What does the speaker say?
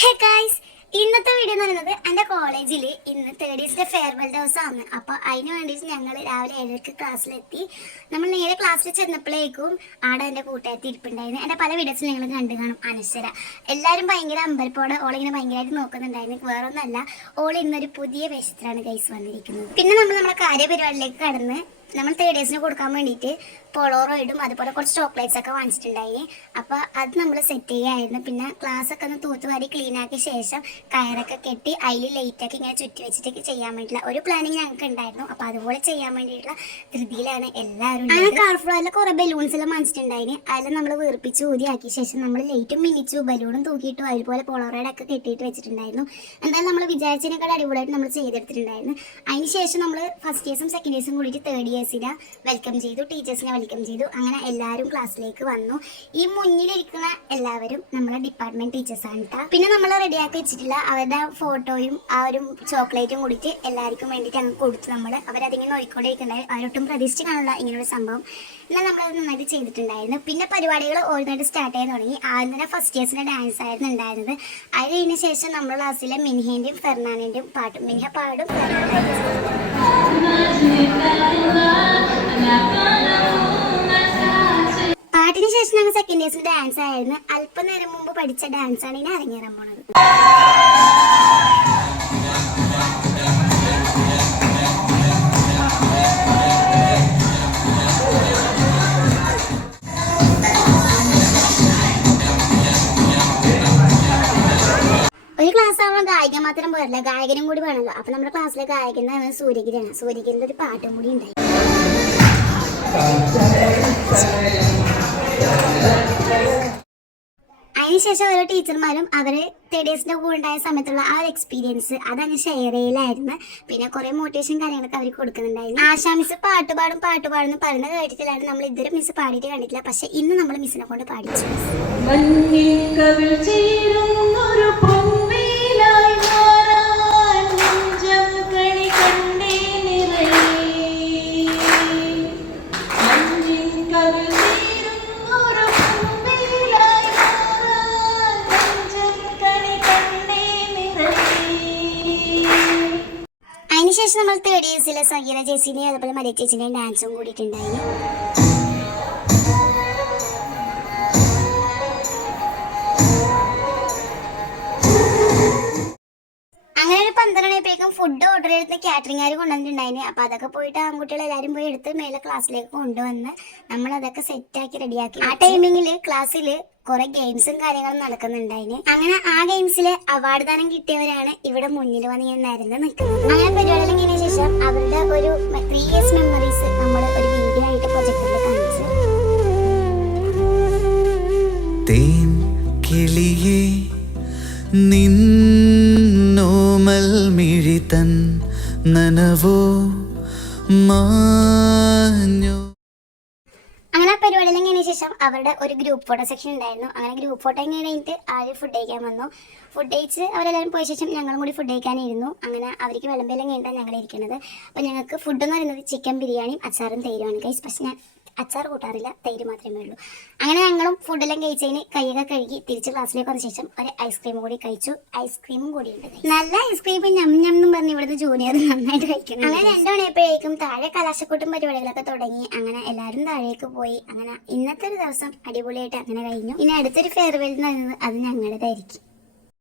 Hey guys, ഇന്നത്തെ video എന്ന് പറയുന്നത് എൻ്റെ കോളേജിൽ ഇന്ന് തേർഡ് ഇയർസിൻ്റെ ഫെയർവെൽ ദിവസമാണ്. അപ്പോൾ അതിന് വേണ്ടിയിട്ട് ഞങ്ങൾ രാവിലെ 7:00 ക്ലാസ്സിലെത്തി. നമ്മൾ നേരെ ക്ലാസ്സിൽ ചെന്നപ്പോഴേക്കും ആടെ എൻ്റെ കൂട്ടുകാരത്തി ഇരിപ്പുണ്ടായിരുന്നു. എൻ്റെ പല വീഡിയോസിൽ നിങ്ങൾ കണ്ടു കാണും, അനശ്വര. എല്ലാവരും ഭയങ്കര അമ്പലപ്പോടെ ഓളിങ്ങനെ ഭയങ്കരമായിട്ട് നോക്കുന്നുണ്ടായിരുന്നു. വേറൊന്നല്ല, ഓൾ ഇന്നൊരു പുതിയ വേഷത്തിലാണ് ഗൈസ് വന്നിരിക്കുന്നത്. പിന്നെ നമ്മൾ നമ്മുടെ കാര്യപരിപാടിയിലേക്ക് കടന്ന് നമ്മൾ തേർഡ് ഇയേഴ്സിന് കൊടുക്കാൻ വേണ്ടിയിട്ട് പോളോറോയിഡും അതുപോലെ കുറച്ച് ചോക്ലേറ്റ്സ് ഒക്കെ വാങ്ങിച്ചിട്ടുണ്ടായി. അപ്പോൾ അത് നമ്മൾ സെറ്റ് ചെയ്യുമായിരുന്നു. പിന്നെ ക്ലാസ് ഒക്കെ ഒന്ന് തൂത്തുവാരി ക്ലീൻ ആക്കിയ ശേഷം കയറൊക്കെ കെട്ടി അതിൽ ലൈറ്റൊക്കെ ഇങ്ങനെ ചുറ്റി വെച്ചിട്ട് ചെയ്യാൻ വേണ്ടിയിട്ടുള്ള ഒരു പ്ലാനിങ് ഞങ്ങൾക്ക് ഉണ്ടായിരുന്നു. അപ്പോൾ അതുപോലെ ചെയ്യാൻ വേണ്ടിയിട്ടുള്ള ധൃതിയിലാണ് എല്ലാവരും. അങ്ങനെ കളർഫുൾ കുറേ ബലൂൺസ് എല്ലാം വാങ്ങിച്ചിട്ടുണ്ടായിന്. അതിൽ നമ്മൾ വീർപ്പിച്ച് ഊതിയാക്കിയ ശേഷം നമ്മൾ ലൈറ്റും മിനിച്ചു ബലൂണും തൂക്കിയിട്ടും അതുപോലെ പോളോറോയിഡൊക്കെ കെട്ടിയിട്ട് വെച്ചിട്ടുണ്ടായിരുന്നു. എന്തായാലും നമ്മൾ വിചാരിച്ചതിനേക്കാൾ അടിപൊളിയായിട്ട് നമ്മൾ ചെയ്തെടുത്തിട്ടുണ്ടായിരുന്നു. അതിന് ശേഷം നമ്മൾ ഫസ്റ്റ് ഇയേഴ്സും സെക്കൻഡ് ഇയേഴ്സും കൂടിയിട്ട് തേർഡ് ഇയേഴ്സിനെ വെൽക്കം ചെയ്തു, ടീച്ചേഴ്സിനെ വെൽക്കം ചെയ്തു. അങ്ങനെ എല്ലാവരും ക്ലാസ്സിലേക്ക് വന്നു. ഈ മുന്നിലിരിക്കുന്ന എല്ലാവരും നമ്മളെ ഡിപ്പാർട്ട്മെന്റ് ടീച്ചേഴ്സാണ് കേട്ടോ. പിന്നെ നമ്മൾ റെഡിയാക്കി വെച്ചിട്ടില്ല അവരുടെ ഫോട്ടോയും ആ ഒരു ചോക്ലേറ്റും കൂടിയിട്ട് എല്ലാവർക്കും വേണ്ടിയിട്ട് അങ്ങ് കൊടുത്തു. നമ്മൾ അവരതിങ്ങനെ നോക്കിക്കൊണ്ടിരിക്കുന്നുണ്ടായി. അവരൊട്ടും പ്രതീക്ഷിച്ച് കാണുള്ള ഇങ്ങനൊരു സംഭവം. എന്നാൽ നമ്മളത് നന്നായിട്ട് ചെയ്തിട്ടുണ്ടായിരുന്നു. പിന്നെ പരിപാടികൾ ഓരോന്നായിട്ട് സ്റ്റാർട്ട് ചെയ്യാൻ തുടങ്ങി. ആദ്യം തന്നെ ഫസ്റ്റ് ഇയേഴ്സിൻ്റെ ഡാൻസ് ആയിരുന്നു ഉണ്ടായിരുന്നത്. അത് കഴിഞ്ഞ ശേഷം നമ്മുടെ ക്ലാസ്സിലെ മിൻഹേൻ്റെയും ഫെർണാനിൻ്റെയും പാട്ടും. മിൻഹ പാടും, പാട്ടിന് ശേഷം ഞങ്ങൾ സെക്കൻഡ് ഇയേഴ്സിൽ ഡാൻസ് ആയിരുന്നു. അല്പനേരം മുമ്പ് പഠിച്ച ഡാൻസാണ് ഇനി അരങ്ങേറാൻ പോണത്. ഒരു ക്ലാസ് ആവുമ്പോൾ ഗായിക മാത്രം പോരല്ല, ഗായകനും കൂടി വേണമല്ലോ. അപ്പൊ നമ്മുടെ ക്ലാസ്സിലെ ഗായകനാണ് സൂര്യഗിരിയാണ്. സൂര്യഗിരിന്റെ ഒരു പാട്ടും കൂടി ഉണ്ടായി. അതിനുശേഷം ഓരോ ടീച്ചർമാരും അവർ തേർഡ് ഇയേഴ്സിൻ്റെ കൂടെ ഉണ്ടായ സമയത്തുള്ള ആ ഒരു എക്സ്പീരിയൻസ് അതങ്ങ് ഷെയർ ചെയ്യലായിരുന്നു. പിന്നെ കുറേ മോട്ടിവേഷൻ കാര്യങ്ങളൊക്കെ അവർ കൊടുക്കുന്നുണ്ടായിരുന്നു. ആശാ മിസ് പാട്ടുപാടും പാട്ടുപാടുന്നു പറയുന്ന കേട്ടിട്ടില്ലായിരുന്നു. നമ്മൾ ഇതുവരെ മിസ് പാടിയിട്ട് കണ്ടിട്ടില്ല. പക്ഷെ ഇന്ന് നമ്മൾ മിസ്സിനെ കൊണ്ട് പാടിച്ചു. അതിനുശേഷം നമ്മൾ തേർഡ് ഇയേഴ്സിലെ സഹീറ ചേച്ചിനെയും അതുപോലെ മരിയ ചേച്ചിൻ്റെയും ഡാൻസും കൂടിയിട്ടുണ്ടായി. അങ്ങനെ ഒരു 12 മണിയപ്പോഴേക്കും ഫുഡ് ഓർഡർ ചെയ്തിട്ട് കാറ്ററിംഗുകാർ കൊണ്ടുവന്നിട്ടുണ്ടായിരുന്നു. അപ്പോൾ അതൊക്കെ പോയിട്ട് ആൺകുട്ടികൾ എല്ലാവരും പോയി എടുത്ത് മേലെ ക്ലാസ്സിലേക്ക് കൊണ്ടുവന്ന് നമ്മൾ അതൊക്കെ സെറ്റാക്കി റെഡിയാക്കി. ആ ടൈമിങ്ങിൽ ക്ലാസ്സിൽ കുറെ ഗെയിംസും കാര്യങ്ങളും നടക്കുന്നുണ്ടായിന്. അങ്ങനെ ആ ഗെയിംസില് അവാർഡ് ദാനം കിട്ടിയവരാണ് ഇവിടെ മുന്നിൽ വന്ന് ഇങ്ങനെ നിരന്ന് നിൽക്കുന്നത്. അങ്ങനെ പരിപാടികൾ കഴിഞ്ഞ ശേഷം അവരുടെ ഒരു 3 years മെമ്മറീസ് നമ്മൾ ഒരു വീഡിയോ ആയിട്ട് പ്രൊജക്ടറിൽ കാണിച്ചു. തേൻ കിളിയേ നിന്നോമൽ മിഴിതൻ നനവോ മാഞ്ഞോ. അങ്ങനെ പരിപാടിയെല്ലാം കഴിഞ്ഞ ശേഷം അവരുടെ ഒരു ഗ്രൂപ്പ് ഫോട്ടോ സെക്ഷൻ ഉണ്ടായിരുന്നു. അങ്ങനെ ഗ്രൂപ്പ് ഫോട്ടോ കഴിഞ്ഞിട്ട് ആര് ഫുഡ് കഴിക്കാൻ വന്നു. ഫുഡ് കഴിച്ച് അവരെല്ലാവരും പോയ ശേഷം ഞങ്ങളും കൂടി ഫുഡ് കഴിക്കാനിരുന്നു. അങ്ങനെ അവർക്ക് വിളമ്പെല്ലാം കഴിഞ്ഞിട്ടാണ് ഞങ്ങൾ ഇരിക്കുന്നത്. അപ്പോൾ ഞങ്ങൾക്ക് ഫുഡ് എന്ന് പറയുന്നത് ചിക്കൻ ബിരിയാണിയും അച്ചാറും തൈരുമാണ് ഗൈസ്. പക്ഷെ ഞാൻ അച്ചാർ കൂട്ടാറില്ല, തൈര് മാത്രമേ ഉള്ളൂ. അങ്ങനെ ഞങ്ങളും ഫുഡെല്ലാം കഴിച്ചതിന് കൈയൊക്കെ കഴുകി തിരിച്ച് ക്ലാസ്സിലേക്ക് വന്ന ശേഷം ഒരു ഐസ്ക്രീം കൂടി കഴിച്ചു. ഐസ്ക്രീമും കൂടി ഉണ്ട്, നല്ല ഐസ്ക്രീം. എന്നും പറഞ്ഞ് ഇവിടുത്തെ ജൂനിയർ നന്നായിട്ട് കഴിക്കണം. അങ്ങനെ 2 മണിയപ്പോഴേക്കും താഴെ കലാശക്കൂട്ടും പരിപാടികളൊക്കെ തുടങ്ങി. അങ്ങനെ എല്ലാവരും താഴേക്ക് പോയി. അങ്ങനെ ഇന്നത്തെ ഒരു ദിവസം അടിപൊളിയായിട്ട് അങ്ങനെ കഴിഞ്ഞു. ഇനി അടുത്തൊരു ഫെയർവെൽ എന്ന് പറയുന്നത് അത് ഞങ്ങളുടേതായിരിക്കും.